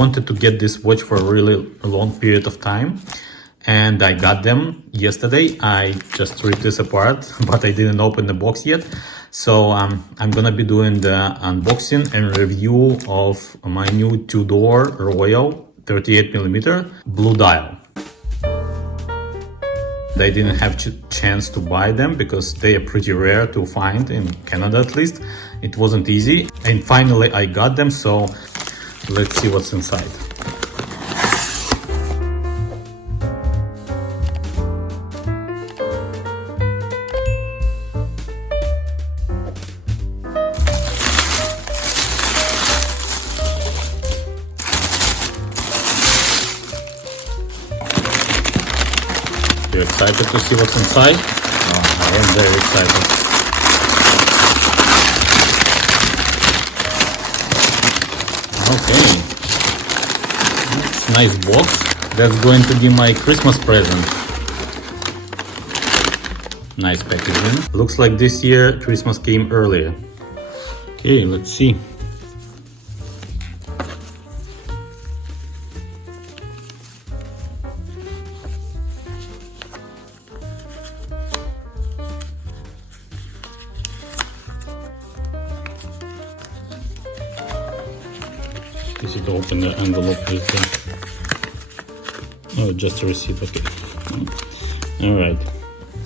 wanted to get this watch for a really long period of time, and I got them yesterday. I just ripped this apart, but I didn't open the box yet. So I'm gonna be doing the unboxing and review of my new Tudor Royal 38mm blue dial. I didn't have chance to buy them because they are pretty rare to find in Canada, at least. It wasn't easy, and finally I got them, so let's see what's inside. You're excited to see what's inside? Oh, I am very excited. Okay. It's a nice box. That's going to be my Christmas present. Nice packaging. Looks like this year Christmas came earlier. Okay, let's see. Is it open the envelope with the... Oh, just a receipt, okay. Alright.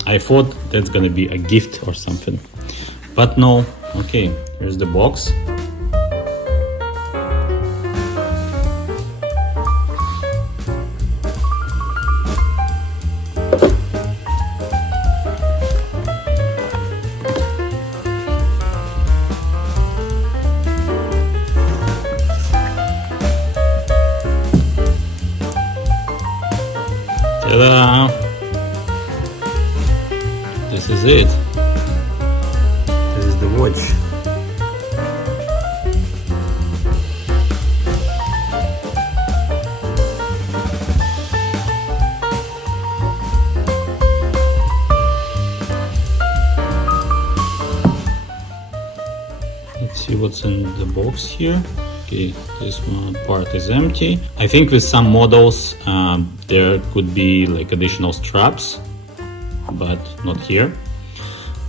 I thought that's gonna be a gift or something. But no. Okay, here's the box. Ta-da! This is it. This is the watch. Let's see what's in the box here. Okay, this one part is empty. I think with some models there could be like additional straps, but not here.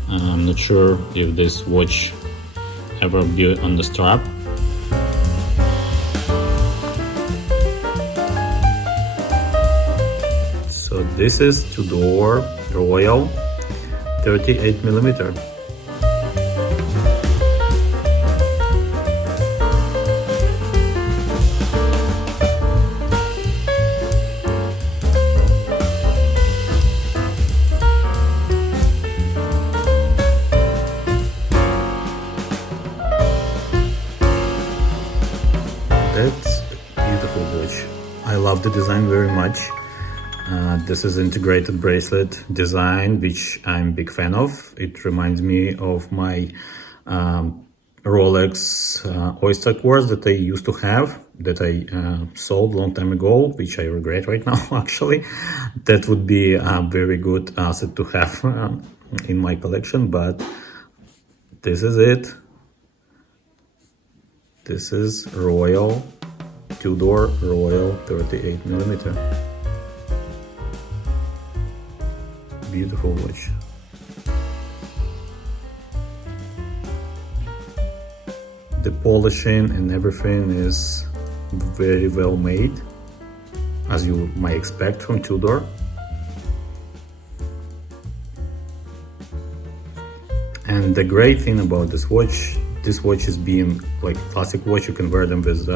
I'm not sure if this watch ever be on the strap. So this is Tudor Royal 38mm. That's a beautiful watch. I love the design very much. This is integrated bracelet design, which I'm a big fan of. It reminds me of my Rolex Oysterquartz that I used to have, that I sold a long time ago, which I regret right now actually. That would be a very good asset to have in my collection, but this is it. This is Tudor Royal 38mm. Beautiful watch. The polishing and everything is very well made, as you might expect from Tudor. And the great thing about this watch is being like classic watch. You can wear them with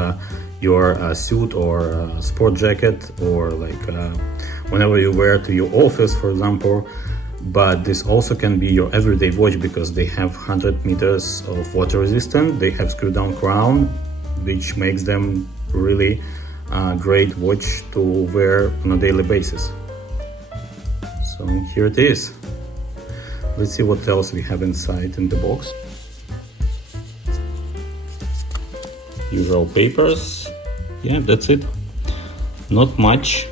your suit or sport jacket, or like whenever you wear to your office, for example. But this also can be your everyday watch because they have 100 meters of water resistance. They have screw down crown, which makes them really great watch to wear on a daily basis. So here it is. Let's see what else we have inside in the box. Usual papers. Yeah, that's it. Not much.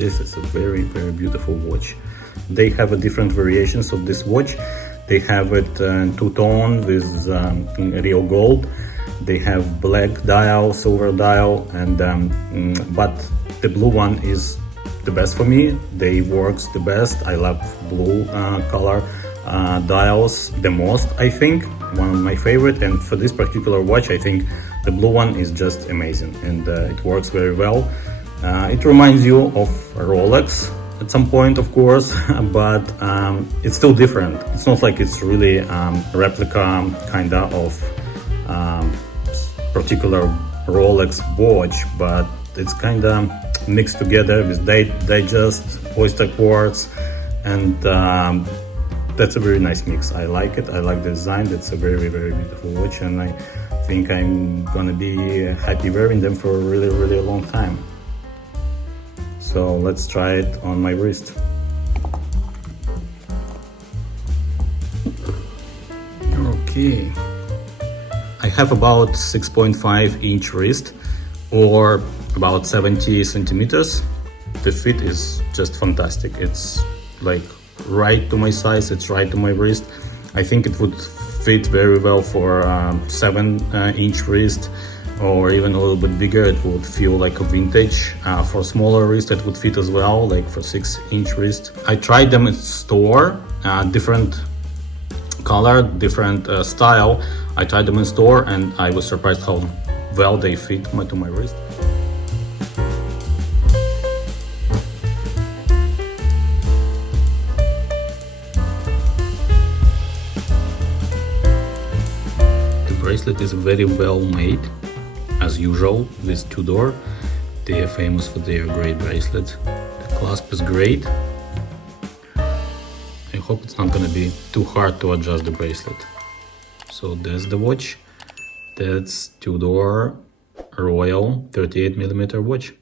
This is a very, very beautiful watch. They have a different variations of this watch. They have it two-tone with real gold. They have black dial, silver dial, and but the blue one is the best for me. They works the best. I love blue color dials the most, I think. One of my favorite, and for this particular watch I think the blue one is just amazing, and it works very well. It reminds you of a Rolex at some point, of course, but it's still different. It's not like it's really replica kinda of particular Rolex watch, but it's kinda mixed together with Datejust, Oysterquartz, and that's a very nice mix. I like it. I like the design. It's a very, very beautiful watch, and I think I'm gonna be happy wearing them for a really, really long time. So let's try it on my wrist. Okay. I have about 6.5-inch wrist, or about 70 centimeters. The fit is just fantastic. It's like right to my size, it's right to my wrist. I think it would fit very well for 7-inch wrist, or even a little bit bigger. It would feel like a vintage. For smaller wrist it would fit as well, like for 6-inch wrist. I tried them in store, different color, different style. I tried them in store and I was surprised how well they fit to my wrist. The bracelet is very well made, as usual with Tudor. They are famous for their great bracelet. The clasp is great. I hope it's not gonna be too hard to adjust the bracelet. So that's the watch. That's Tudor Royal 38mm watch.